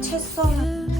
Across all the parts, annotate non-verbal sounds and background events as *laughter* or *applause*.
채성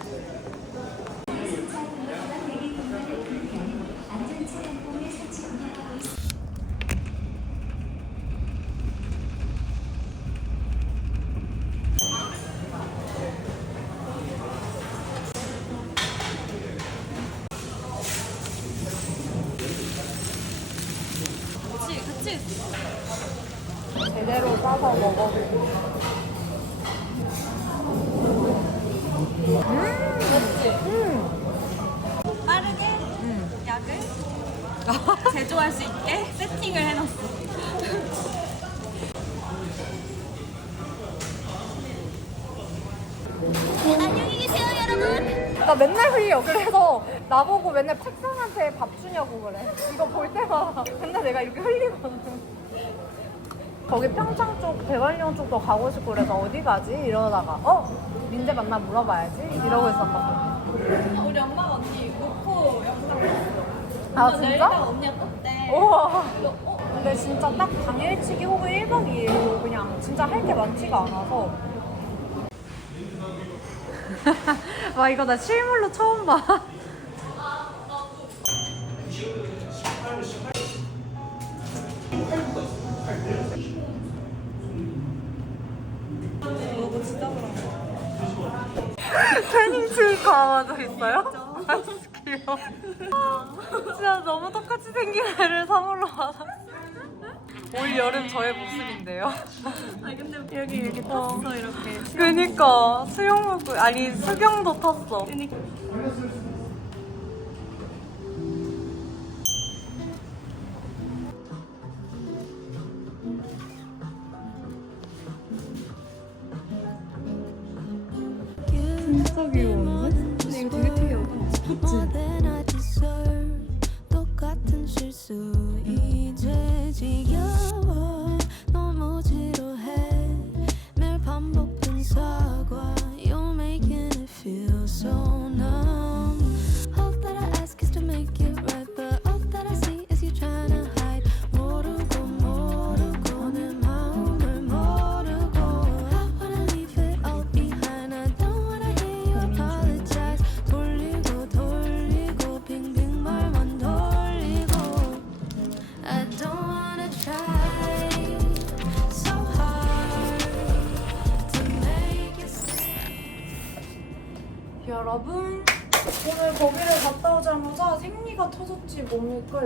제대로 싸서 먹어보고 빠르게 약을 제조할 수 있게 세팅을 해놨어. 나 맨날 흘려 그래서 나보고 맨날 책상한테 밥 주냐고 그래 이거 볼 때마다 맨날 내가 이렇게 흘리거든 거기 평창 쪽 대관령 쪽도 가고 싶고 그래서 어디 가지 이러다가 어? 민재 만나 물어봐야지 이러고 있었거든 우리 엄마가 언니 놓고 영상 봤어. 아 내일가 진짜? 언니가 떴대. 우와 그래서 어? 근데 진짜 딱 당일치기 혹은 1박 2일로 그냥 진짜 할 게 많지가 않아서 *laughs* 와 이거 나 실물로 처음 봐 그런 태닝치 강아도 있어요? 아, 귀여워. *laughs* 진짜 너무 똑같이 생긴 애를 선물로 받았어. 올 여름 저의 모습인데요. *laughs* 아 근데 여기 이렇게 떴어 이렇게. 그니까 수영복 아니 수경도 탔어. 그니까.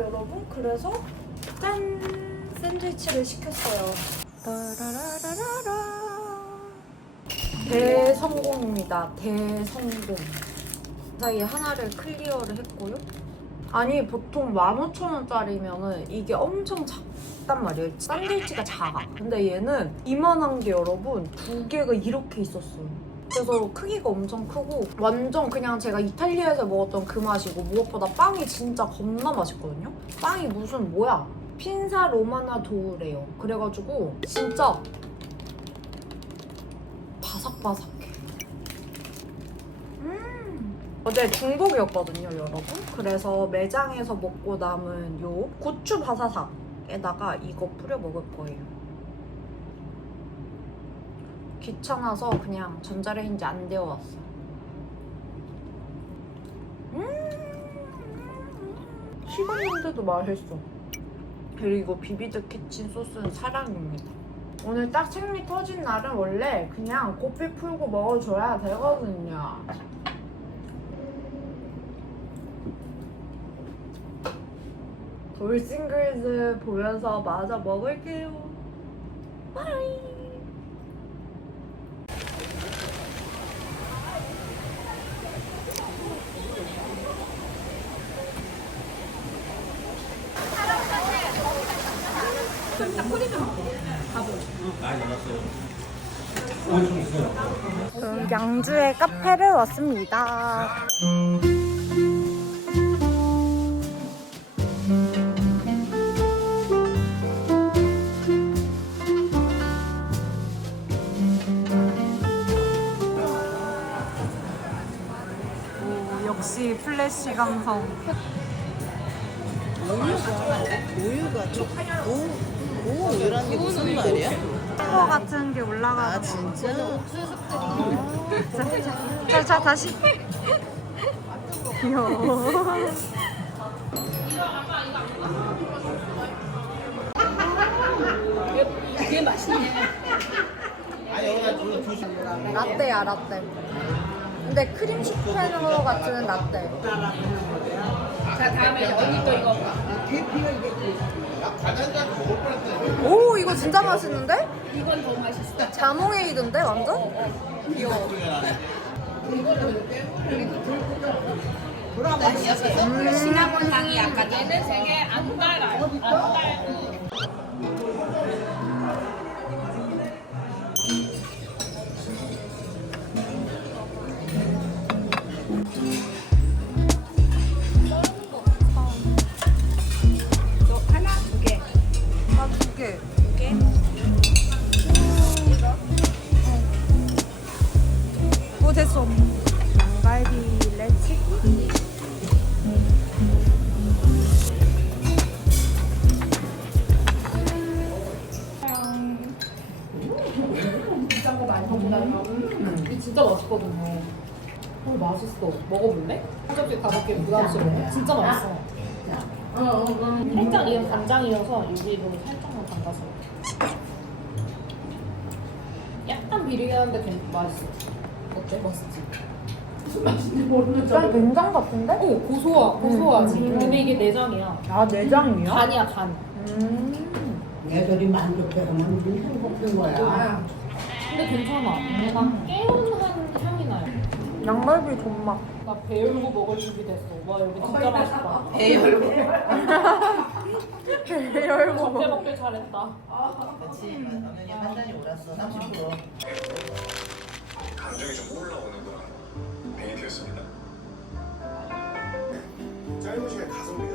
여러분? 그래서 짠 샌드위치를 시켰어요. 따라라라라라. 대성공입니다. 대성공. 사이에 하나를 클리어를 했고요. 아니 보통 15,000원짜리면은 이게 엄청 작단 말이에요. 샌드위치가 작아. 근데 얘는 이만한 게 여러분 두 개가 이렇게 있었어요. 그래서 크기가 엄청 크고 완전 그냥 제가 이탈리아에서 먹었던 그 맛이고 무엇보다 빵이 진짜 겁나 맛있거든요. 빵이 무슨 뭐야? 핀사 로마나 도우래요. 그래가지고 진짜 바삭바삭해. 음. 어제 중복이었거든요, 여러분. 그래서 매장에서 먹고 남은 요 고추 바사삭에다가 이거 뿌려 먹을 거예요. 귀찮아서 그냥 전자레인지 안 데워왔어. 음. 식었는데도 맛있어. 그리고 비비드 키친 소스는 사랑입니다. 오늘 딱 생리 터진 날은 원래 그냥 고삐 풀고 먹어줘야 되거든요. 돌싱글즈 보면서 마저 먹을게요. 바이. 음, 양주의 카페를 왔습니다. 오, 역시 플래시 감성. 우유가 쪽 오, 오 우유라는 게 무슨 말이야? 거 같은 게 올라가. 아 진짜? 자, 자, 다시. 귀여워. 라떼야, 라떼. 근데 크림 슈프레너 같은 라떼. 오, 이거 진짜 맛있는데? 이건 더 맛있어. 자몽에이드인데, 완전? 시나몬 향이 약간 얘는 되게 안 달아요. 안 달고. 오, 됐어. 갈비 레치. 진짜 맛있거든요. 어, 맛있어. 먹어볼래? 한 접시 다섯 개 부담스러워. 진짜 맛있어. 살짝 이건 간장이어서 여기로 살짝만 담가서. 약간 비리긴 한데 괜- 맛있어. 어때? 맛있지? 약간 된장 같은데? 오 고소하 고소하지. 근데 이게 내장이야. 아, 내장이요? 간이야 간. 음. 애들이 만족해 하면 우리 행복한 거야. 근데 괜찮아. 뭔가 깨운 한 향이 나요. 양갈비 존맛. 나배 열고 먹을 준비 됐어. 와 여기 진짜 맛있다. 배 열고 배 열고 *laughs* 적게 먹길 잘했다. 그렇지 너는 한 잔이 올랐어 30% 감정이 좀 올라오는 그런 베이트였습니다. 짧은 시간에 가성비가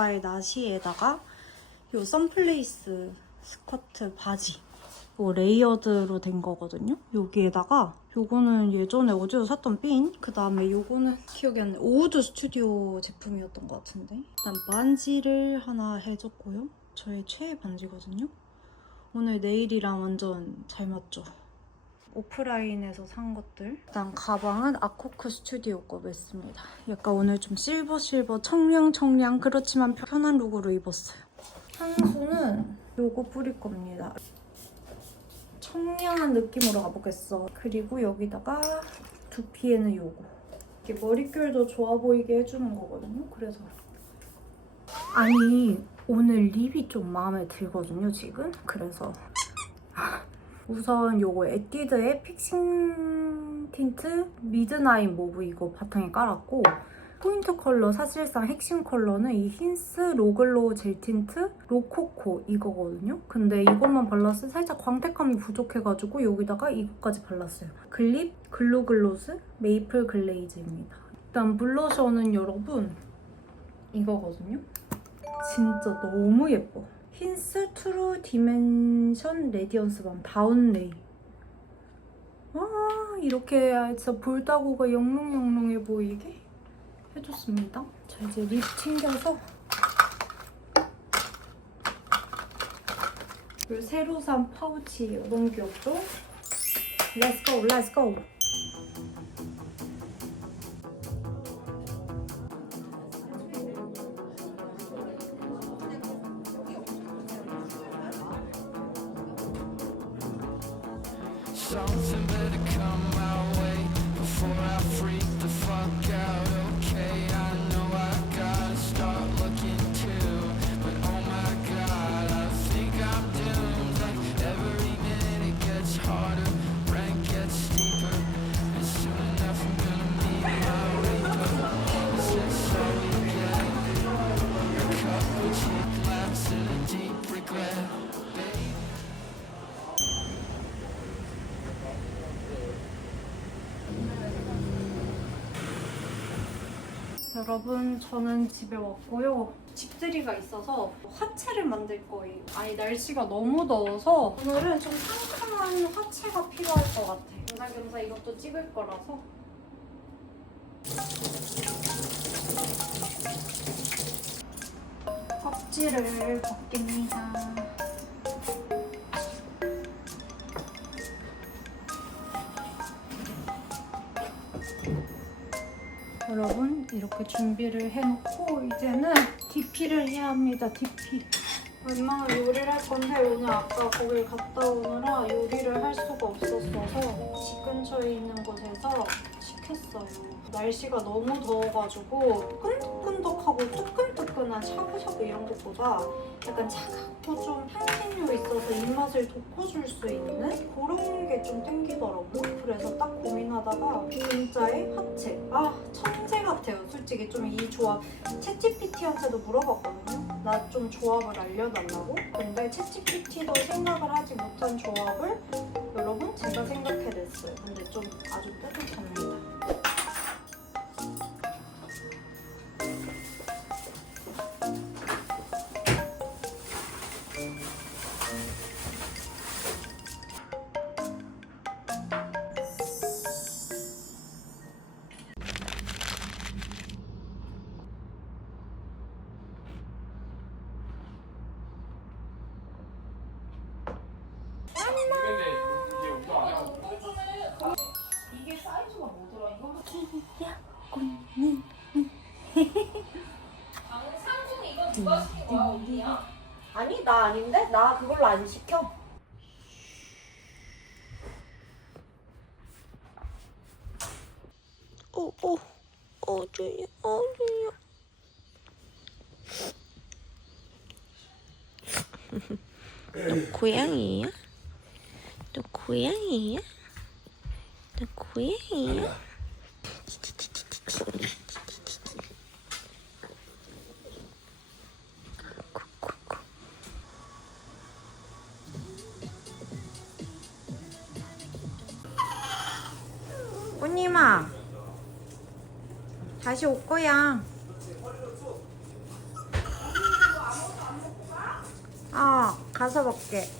르바의 나시에다가 요 선플레이스 스커트 바지 요 레이어드로 된 거거든요. 여기에다가 요거는 예전에 어제도 샀던 핀, 그 다음에 요거는 기억이 안 나. 오우드 스튜디오 제품이었던 것 같은데. 일단 반지를 하나 해줬고요. 저의 최애 반지거든요. 오늘 네일이랑 완전 잘 맞죠. 오프라인에서 산 것들. 일단 가방은 아코크 스튜디오 거 맸습니다. 약간 오늘 좀 실버 실버 청량 청량 그렇지만 편한 룩으로 입었어요. 향수는 요거 뿌릴 겁니다. 청량한 느낌으로 가보겠어. 그리고 여기다가 두피에는 요거. 이게 머릿결도 좋아 보이게 해주는 거거든요. 그래서 아니 오늘 립이 좀 마음에 들거든요 지금. 그래서 우선 요거 에뛰드의 픽싱 틴트 미드나잇 모브 이거 바탕에 깔았고 포인트 컬러 사실상 핵심 컬러는 이 힌스 로글로우 젤 틴트 로코코 이거거든요. 근데 이것만 발랐을 때 살짝 광택감이 부족해가지고 여기다가 이거까지 발랐어요. 글립 글로글로즈 메이플 글레이즈입니다. 일단 블러셔는 여러분 이거거든요. 진짜 너무 예뻐. 힌스 트루 디멘션 레디언스 밤 다운레이. 와 이렇게 진짜 볼따구가 영롱영롱해 보이게 해줬습니다. 자 이제 립 챙겨서 새로 산 파우치 너무 귀엽죠? Let's go. Something better come my way before I freak the fuck out. 여러분 저는 집에 왔고요. 집들이가 있어서 화채를 만들 거예요. 아니 날씨가 너무 더워서 오늘은 좀 상큼한 화채가 필요할 것 같아. 겸사겸사 이것도 찍을 거라서. 껍질을 벗깁니다. 여러분 이렇게 준비를 해놓고 이제는 DP를 해야 합니다. DP. 얼마나 요리를 할 건데 오늘 아까 거길 갔다 오느라 요리를 할 수가 없었어서 집 근처에 있는 곳에서 시켰어요. 날씨가 너무 더워가지고 끈적끈적하고 뜨끈뜨끈한 샤브샤브 이런 것보다 약간 차갑고 좀 향신료 있어서 입맛을 돋궈줄 수 있는 그런 게 좀 땡기더라고. 그래서 딱 고민하다가 진짜의 화채. 아 천재 같아요. 솔직히 좀 이 조합 챗GPT한테도 물어봤거든요. 나 좀 조합을 알려달라고. 근데 챗GPT도 생각을 하지 못한 조합을 여러분 제가 생각해냈어요. 근데 좀 아주 뿌듯합니다. 아니 나 아닌데? 나 그걸로 안 시켜. 어, 어, 어, 주야, 어, 주야. 너 고양이야? 너 고양이야? 너 고양이야? 꽃님아 다시 올 거야. 어, 가서 먹게.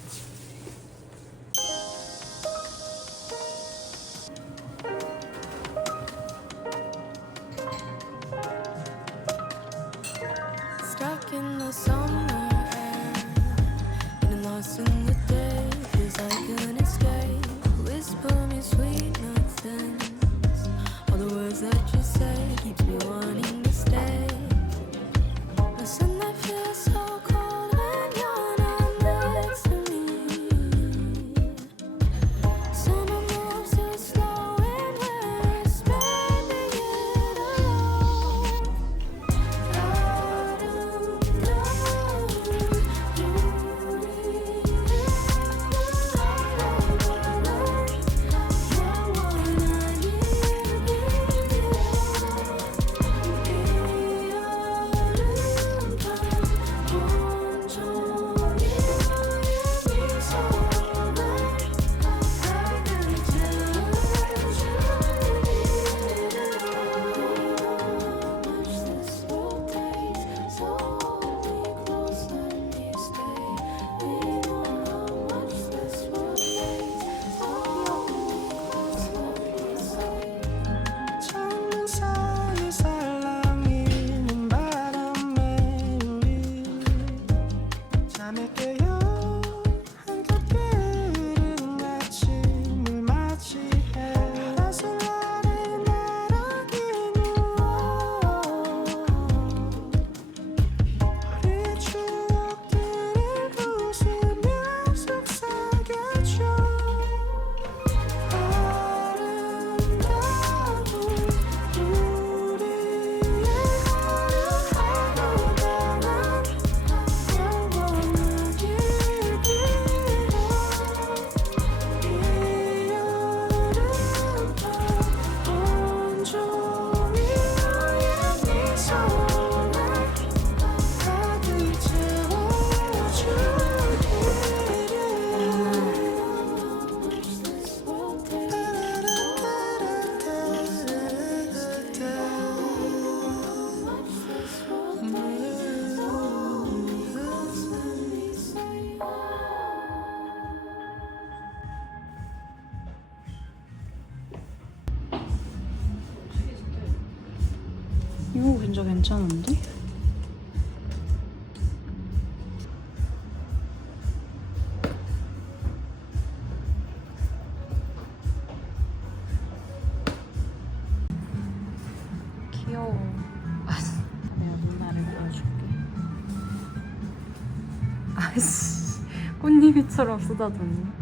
씨. 꽃잎이처럼 쏟아졌네.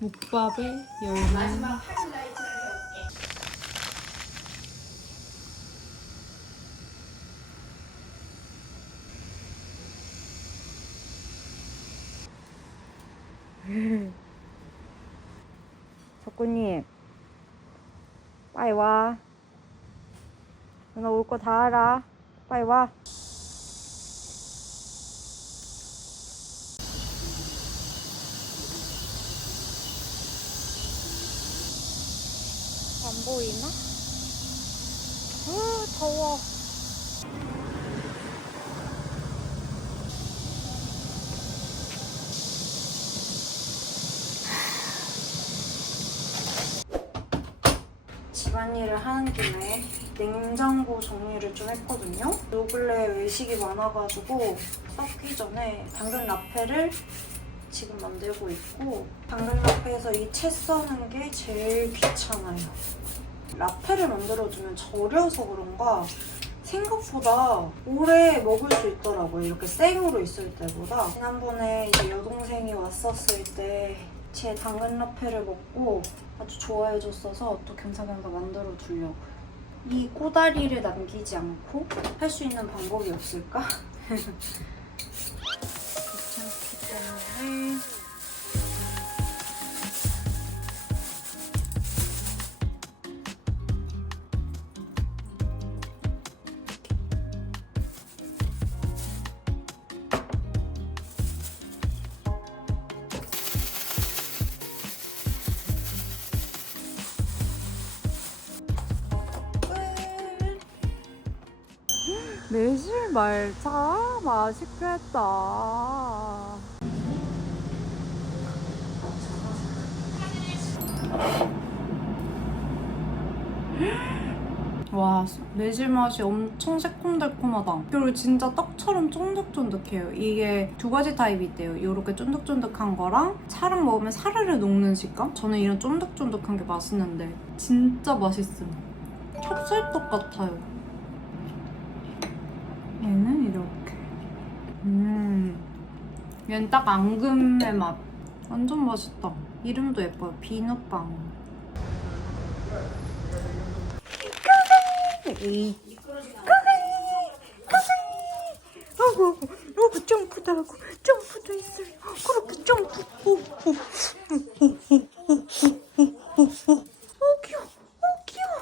묵밥에 열무 석구님 빨리 와. 누나 올 거 다 알아. 빨리 와 안 보이나? 으 더워 집안일을 하는 김에 냉장고 정리를 좀 했거든요. 요 근래 외식이 많아가지고 썩기 전에 당근 라페를 지금 만들고 있고 당근 라페에서 이 채 써는 게 제일 귀찮아요. 라페를 만들어두면 절여서 그런가 생각보다 오래 먹을 수 있더라고요. 이렇게 생으로 있을 때보다. 지난번에 이제 여동생이 왔었을 때 제 당근 라페를 먹고 아주 좋아해줬어서 또 겸사겸사 만들어 두려고요. 이 꼬다리를 남기지 않고 할 수 있는 방법이 없을까? *laughs* 말차 맛있겠다. 와 매실 맛이 엄청 새콤달콤하다. 그리고 진짜 떡처럼 쫀득쫀득해요. 이게 두 가지 타입이 있대요. 이렇게 쫀득쫀득한 거랑 차랑 먹으면 사르르 녹는 식감? 저는 이런 쫀득쫀득한 게 맛있는데 진짜 맛있음. 찹쌀떡 같아요. 음. 얘는 이렇게. 음얘는 딱 앙금의 맛. 완전 맛있다. 이름도 예뻐요. 비눗빵 까가니 까가니 아구 아구 점프도 하고 점프도 있어요 그렇게 점프 오오오오오오오 귀여워 오 귀여워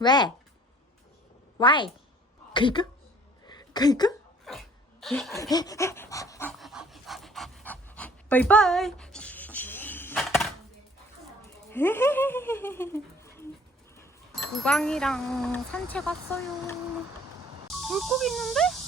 왜? Why? 그니까? 그니까? 바이바이 *laughs* 우광이랑 산책 왔어요 물고기 있는데?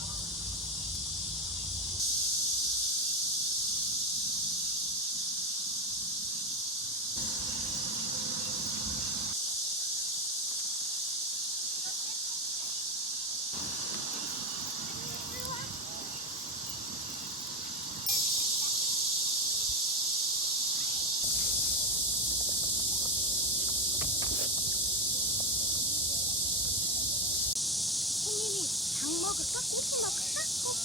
먹을까? 고기 먹을까? 고기?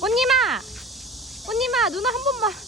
언니마! 언니마, 누나 한 번만.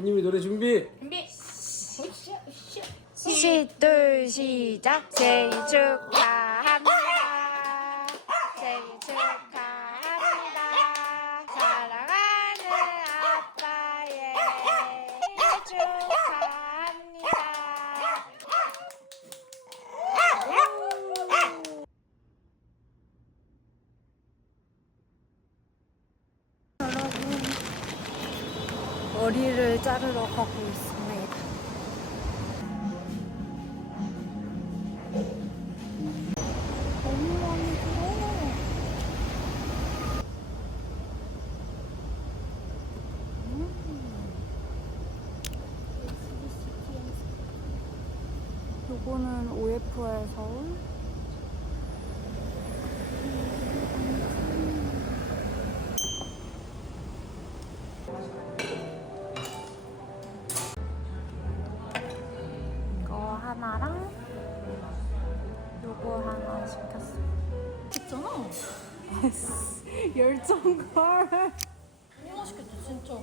꽃님이 노래 준비. 준비. 시둘 시작. 제일 축 머리를 자르러 가고 있어. 너무 맛있겠다 진짜.